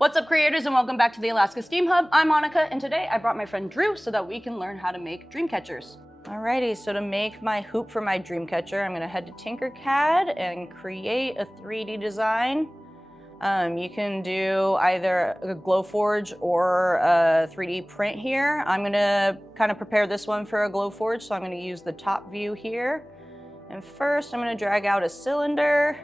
What's up, creators, and welcome back to the Alaska Steam Hub. I'm Monica, and today I brought my friend Drew so that we can learn how to make dream catchers. Alrighty, so to make my hoop for my dream catcher, I'm gonna head to Tinkercad and create a 3D design. You can do either a Glowforge or a 3D print here. I'm gonna kind of prepare this one for a Glowforge, so I'm gonna use the top view here. And first, I'm gonna drag out a cylinder.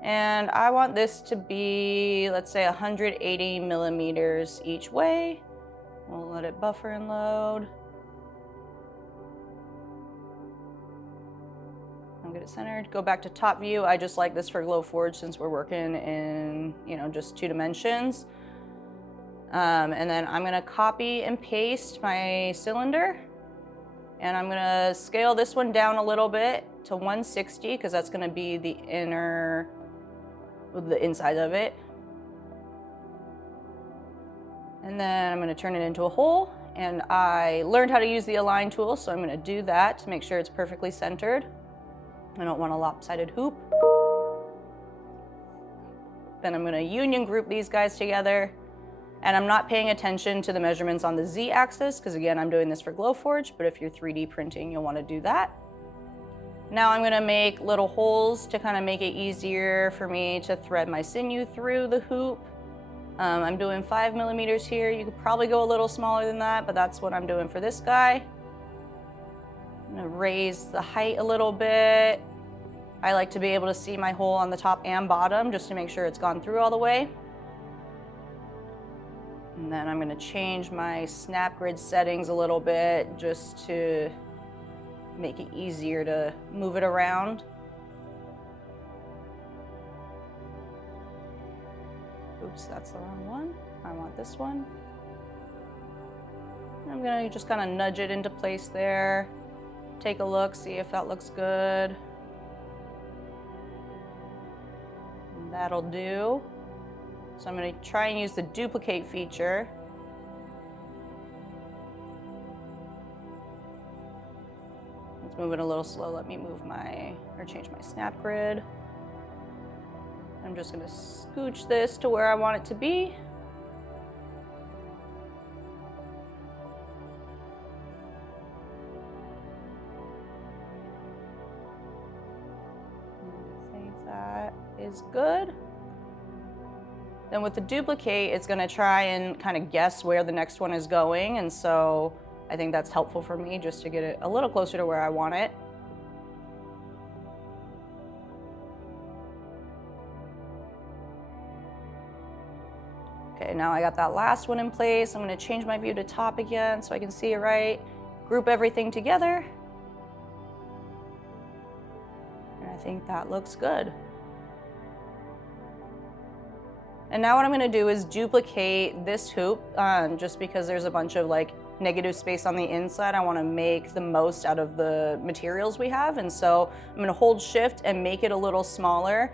And I want this to be, let's say, 180 millimeters each way. We'll let it buffer and load. I'll get it centered. Go back to top view. I just like this for Glowforge since we're working in, just 2 dimensions. And then I'm gonna copy and paste my cylinder. And I'm gonna scale this one down a little bit to 160 because that's gonna be the inside of it. And then I'm going to turn it into a hole, and I learned how to use the align tool, so I'm going to do that to make sure it's perfectly centered. I don't want a lopsided hoop. Then I'm going to union group these guys together, and I'm not paying attention to the measurements on the Z-axis because again, I'm doing this for Glowforge, but if you're 3D printing, you'll want to do that. Now I'm gonna make little holes to kind of make it easier for me to thread my sinew through the hoop. I'm doing 5 millimeters here. You could probably go a little smaller than that, but that's what I'm doing for this guy. I'm gonna raise the height a little bit. I like to be able to see my hole on the top and bottom just to make sure it's gone through all the way. And then I'm gonna change my snap grid settings a little bit just to make it easier to move it around. Oops, that's the wrong one. I want this one. I'm gonna just kind of nudge it into place there. Take a look, see if that looks good. And that'll do. So I'm gonna try and use the duplicate feature. Move it a little slow. Let me change my snap grid. I'm just gonna scooch this to where I want it to be. I think that is good. Then with the duplicate, it's gonna try and kind of guess where the next one is going, and so I think that's helpful for me just to get it a little closer to where I want it. Okay, now I got that last one in place. I'm gonna change my view to top again so I can see it right. Group everything together. And I think that looks good. And now what I'm gonna do is duplicate this hoop just because there's a bunch of negative space on the inside. I want to make the most out of the materials we have, and so I'm going to hold shift and make it a little smaller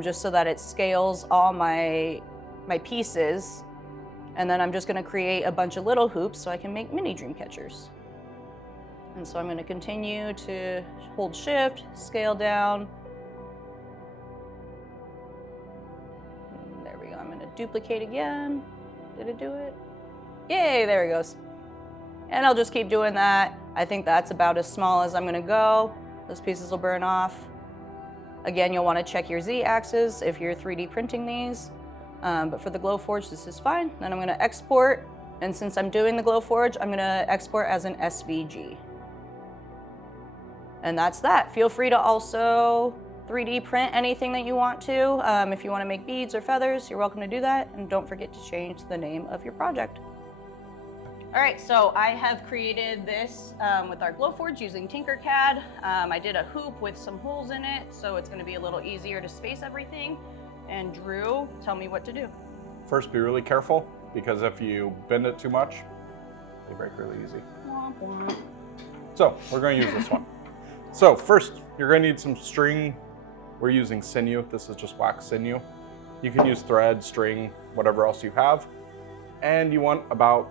just so that it scales all my pieces, and then I'm just going to create a bunch of little hoops so I can make mini dream catchers. And so I'm going to continue to hold shift, scale down. And there we go. I'm going to duplicate again. Did it do it? Yay, there it goes. And I'll just keep doing that. I think that's about as small as I'm gonna go. Those pieces will burn off. Again, you'll wanna check your Z-axis if you're 3D printing these. But for the Glowforge, this is fine. Then I'm gonna export. And since I'm doing the Glowforge, I'm gonna export as an SVG. And that's that. Feel free to also 3D print anything that you want to. If you wanna make beads or feathers, you're welcome to do that. And don't forget to change the name of your project. All right, so I have created this with our Glowforge using Tinkercad. I did a hoop with some holes in it, so it's gonna be a little easier to space everything. And Drew, tell me what to do. First, be really careful, because if you bend it too much, they break really easy. Womp womp. So we're gonna use this one. So first, you're gonna need some string. We're using sinew. This is just wax sinew. You can use thread, string, whatever else you have. And you want about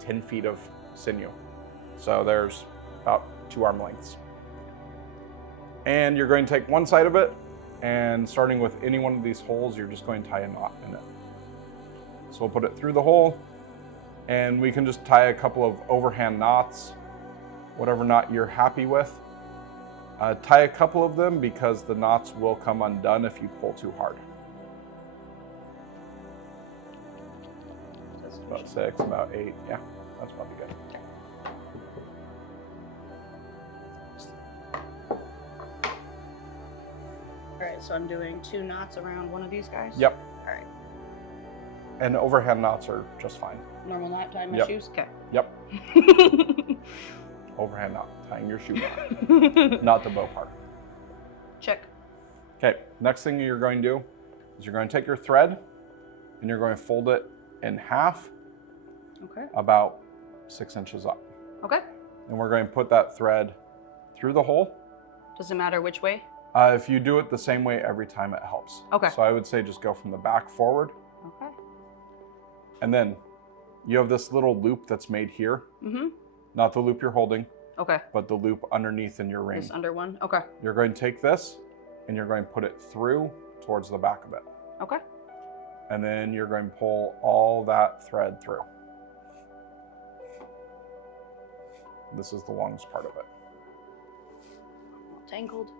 10 feet of sinew. So there's about 2 arm lengths. And you're going to take one side of it, and starting with any one of these holes, you're just going to tie a knot in it. So we'll put it through the hole, and we can just tie a couple of overhand knots, whatever knot you're happy with. Tie a couple of them because the knots will come undone if you pull too hard. About 6, about 8, yeah, that's probably good. All right, so I'm doing 2 knots around one of these guys? Yep. All right. And overhand knots are just fine. Normal knot tying my Yep. shoes? Okay. Yep. Overhand knot, tying your shoe knot, not the bow part. Check. Okay, next thing you're going to do is you're going to take your thread and you're going to fold it in half, Okay. about 6 inches up. Okay. And we're going to put that thread through the hole. Does it matter which way? If you do it the same way every time, it helps. Okay. So I would say just go from the back forward. Okay. And then you have this little loop that's made here. Mm-hmm. Not the loop you're holding, Okay. but the loop underneath in your ring. This under one? Okay. You're going to take this and you're going to put it through towards the back of it. Okay. And then you're going to pull all that thread through. This is the longest part of it. All tangled.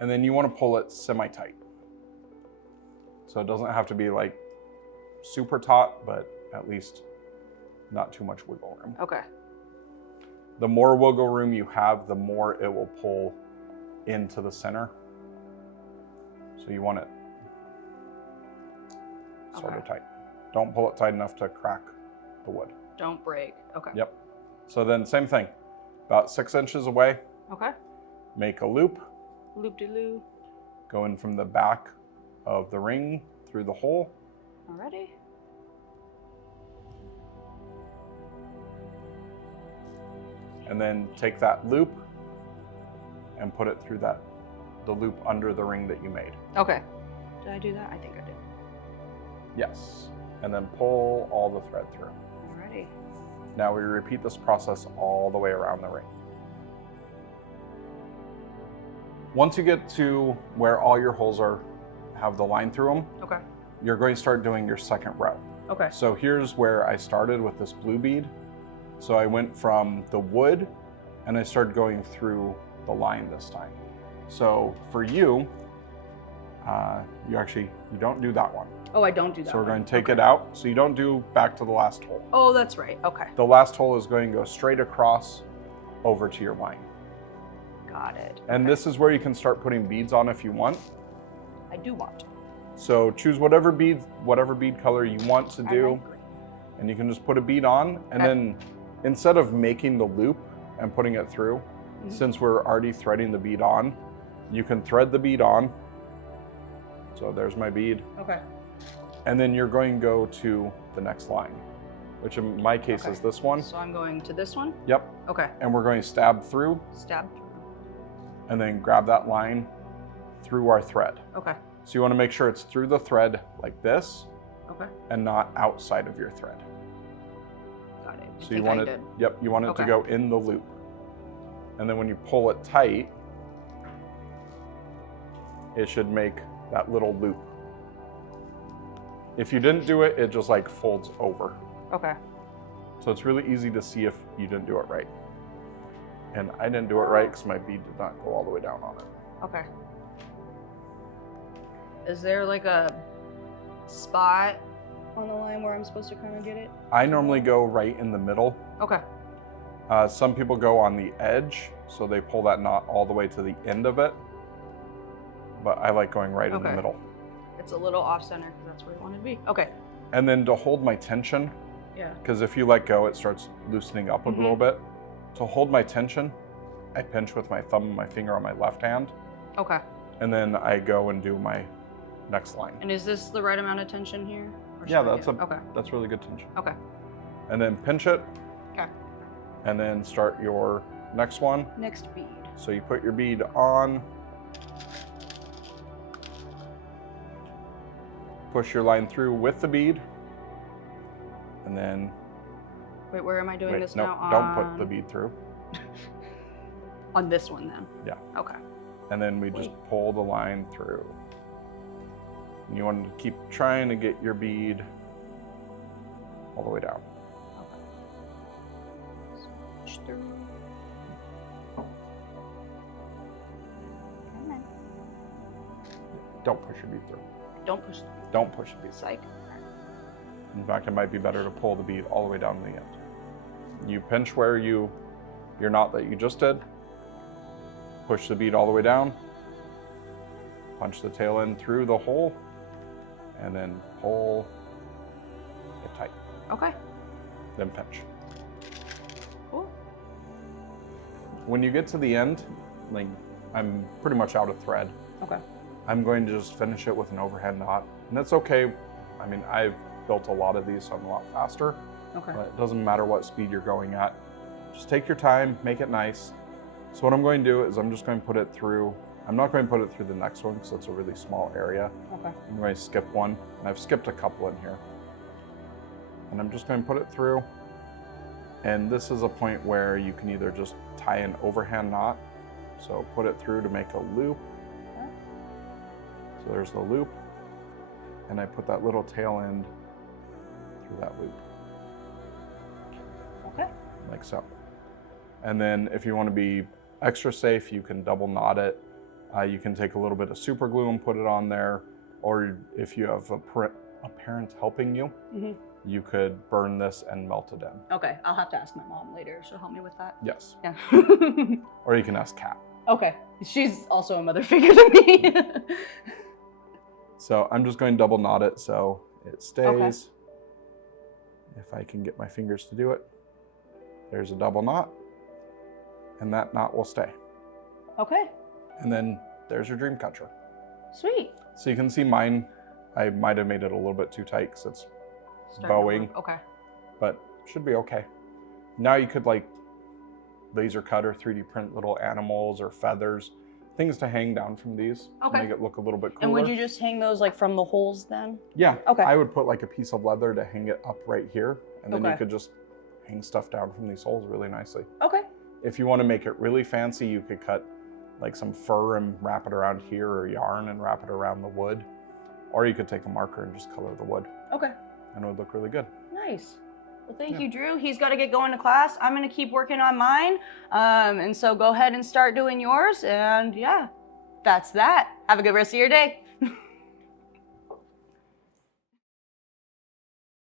And then you want to pull it semi-tight. So it doesn't have to be like super taut, but at least not too much wiggle room. Okay. The more wiggle room you have, the more it will pull into the center. So you want it sort of tight. Don't pull it tight enough to crack the wood. Don't break. Okay. Yep. So then same thing, about 6 inches away, Okay. make a loop, Loop-de-loo. go in from the back of the ring through the hole. Alrighty. And then take that loop and put it through the loop under the ring that you made. Okay. Did I do that? I think I did. Yes. And then pull all the thread through. Alrighty. Now we repeat this process all the way around the ring. Once you get to where all your holes have the line through them, Okay. you're going to start doing your second row. Okay. So here's where I started with this blue bead. So I went from the wood and I started going through the line this time. So for you, you don't do that one. Oh, I don't do that. So we're one. going to take Okay. it out. So you don't do back to the last hole. Oh, that's right. Okay. The last hole is going to go straight across over to your line. Got it. And this is where you can start putting beads on if you want. I do want. So choose whatever bead color you want to I do. like green. And you can just put a bead on, and Okay. then instead of making the loop and putting it through, Mhm. since we're already threading the bead on, you can thread the bead on. So there's my bead. Okay. And then you're going to go to the next line, which in my case Okay. is this one. So I'm going to this one? Yep. Okay. And we're going to stab through Stab through. and then grab that line through our thread. Okay. So you want to make sure it's through the thread like this Okay. and not outside of your thread. Got it. So you want it, yep, you want it to Okay. go in the loop. And then when you pull it tight, it should make that little loop. If you didn't do it, it just like folds over. Okay. So it's really easy to see if you didn't do it right. And I didn't do it right because my bead did not go all the way down on it. Okay. Is there like a spot on the line where I'm supposed to kind of get it? I normally go right in the middle. Okay. Some people go on the edge, so they pull that knot all the way to the end of it. But I like going right in the Okay. middle. It's a little off center because that's where you want it to be. Okay. And then to hold my tension, Yeah. because if you let go, it starts loosening up a little bit. To hold my tension, I pinch with my thumb and my finger on my left hand, Okay. and then I go and do my next line. And is this the right amount of tension here? Or Yeah, should I that's do- Okay. that's really good tension. Okay. And then pinch it, Okay. and then start your next one. Next bead. So you put your bead on, push your line through with the bead, and then Wait, where am I doing this no, now? don't put the bead through. On this one then? Yeah. Okay. and then we just pull the line through. And you want to keep trying to get your bead all the way down. Push through. Come on. Don't push your bead through. Don't push through. Don't push the bead through. Psych. In fact, it might be better to pull the bead all the way down to the end. You pinch where your knot that you just did, push the bead all the way down, punch the tail in through the hole, and then pull it tight. Okay. Then pinch. Cool. When you get to the end, like I'm pretty much out of thread, Okay. I'm going to just finish it with an overhand knot. And that's okay. I mean, I've built a lot of these, so I'm a lot faster. Okay. But it doesn't matter what speed you're going at. Just take your time, make it nice. So what I'm going to do is I'm just going to put it through. I'm not going to put it through the next one because it's a really small area. Okay. I'm going to skip one, and I've skipped a couple in here. And I'm just going to put it through. And this is a point where you can either just tie an overhand knot. So put it through to make a loop. Okay. So there's the loop. And I put that little tail end through that loop. Okay. Like so. And then if you want to be extra safe, you can double knot it. You can take a little bit of super glue and put it on there. Or if you have a parent helping you, you could burn this and melt it in. Okay. I'll have to ask my mom later. She'll help me with that. Yes. Yeah. Or you can ask Kat. Okay. She's also a mother figure to me. So I'm just going to double knot it so it stays. Okay. If I can get my fingers to do it. There's a double knot. And that knot will stay. Okay. And then there's your dream catcher. Sweet. So you can see mine, I might have made it a little bit too tight because it's Starting to bowing, work. Okay. but should be okay. Now you could like laser cut or 3D print little animals or feathers, things to hang down from these Okay. to make it look a little bit cooler. And would you just hang those like from the holes then? Yeah. Okay. I would put like a piece of leather to hang it up right here, and then you Okay. could just hang stuff down from these holes really nicely. Okay. If you want to make it really fancy, you could cut like some fur and wrap it around here, or yarn and wrap it around the wood. Or you could take a marker and just color the wood, Okay. and it would look really good. Nice. Well, thank Yeah. you, Drew. He's got to get going to class. I'm going to keep working on mine. And so go ahead and start doing yours. And yeah, that's that. Have a good rest of your day.